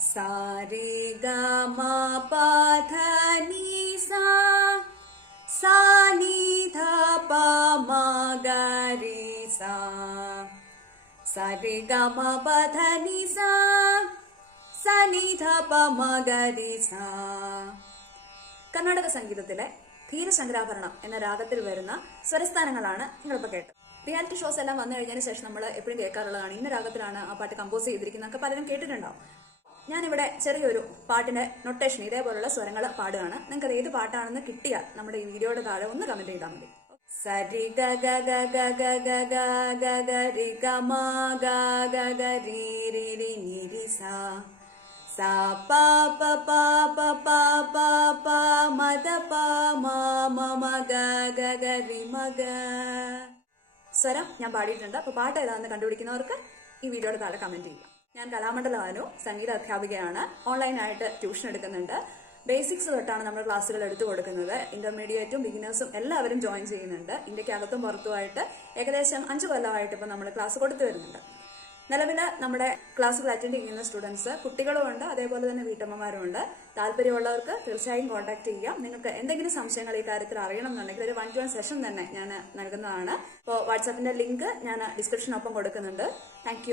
सा रे ग म प ध नि सा सा नि ध प म ग रे सा सा रे ग म प ध नि सा सा नि ध प म ग रे सा. കർണാടക സംഗീതത്തിലെ ധീരശങ്കരാഭരണം എന്ന രാഗത്തിൽ വരുന്ന സ്വരസ്ഥാനങ്ങളാണ് നിങ്ങളിപ്പോൾ കേട്ടത്. റിയാലിറ്റി ഷോസ് എല്ലാം വന്നു കഴിഞ്ഞതിന് ശേഷം നമ്മൾ എപ്പോഴും കേൾക്കാറുള്ളതാണ് ഇന്ന രാഗത്തിലാണ് ആ പാട്ട് കമ്പോസ് ചെയ്തിരിക്കുന്നതൊക്കെ പലരും കേട്ടിട്ടുണ്ടാവും. ഞാനിവിടെ ചെറിയൊരു പാട്ടിന്റെ നൊട്ടേഷൻ ഇതേപോലുള്ള സ്വരങ്ങൾ പാടുകയാണ്. നിങ്ങൾക്ക് ഏത് പാട്ടാണെന്ന് കിട്ടിയാൽ നമ്മുടെ ഈ വീഡിയോയുടെ താഴെ ഒന്ന് കമന്റ് ചെയ്താൽ മതി. സരി ഗ ഗ ഗ ഗ ഗ ഗ ഗ ഗ ഗ രി ഗ മ ഗ ഗ ഗ രി രി രി നി രി സ സാ പ പ പ പ പ പ പ മ ദ പ മ മ മ ഗ ഗ ഗ രി മ ഗ. സ്വരം ഞാൻ പാടിയിട്ടുണ്ട്. അപ്പോൾ പാട്ട് ഏതാണെന്ന് കണ്ടുപിടിക്കുന്നവർക്ക് ഈ വീഡിയോയുടെ താഴെ കമന്റ് ചെയ്യാം. ഞാൻ കലാമണ്ഡലം അനു, സംഗീത അധ്യാപികയാണ്. ഓൺലൈനായിട്ട് ട്യൂഷൻ എടുക്കുന്നുണ്ട്. ബേസിക്സ് തൊട്ടാണ് നമ്മൾ ക്ലാസ്സുകൾ എടുത്തു കൊടുക്കുന്നത്. ഇന്റർമീഡിയറ്റും ബിഗിനേഴ്സും എല്ലാവരും ജോയിൻ ചെയ്യുന്നുണ്ട്. ഇന്ത്യക്കകത്തും പുറത്തുമായിട്ട് ഏകദേശം 5 കൊല്ലമായിട്ട് ഇപ്പോൾ നമ്മൾ ക്ലാസ് കൊടുത്തു വരുന്നുണ്ട്. നിലവിൽ നമ്മുടെ ക്ലാസ്സുകൾ അറ്റൻഡ് ചെയ്യുന്ന സ്റ്റുഡൻസ് കുട്ടികളും ഉണ്ട്, അതേപോലെ തന്നെ വീട്ടമ്മമാരും ഉണ്ട്. താല്പര്യമുള്ളവർക്ക് തീർച്ചയായും കോൺടാക്ട് ചെയ്യാം. നിങ്ങൾക്ക് എന്തെങ്കിലും സംശയങ്ങൾ ഈ കാര്യത്തിൽ അറിയണം എന്നുണ്ടെങ്കിൽ ഒരു 1-to-1 സെഷൻ തന്നെ ഞാൻ നൽകുന്നതാണ്. അപ്പോൾ വാട്സാപ്പിന്റെ ലിങ്ക് ഞാൻ ഡിസ്ക്രിപ്ഷനൊപ്പം കൊടുക്കുന്നുണ്ട്. താങ്ക്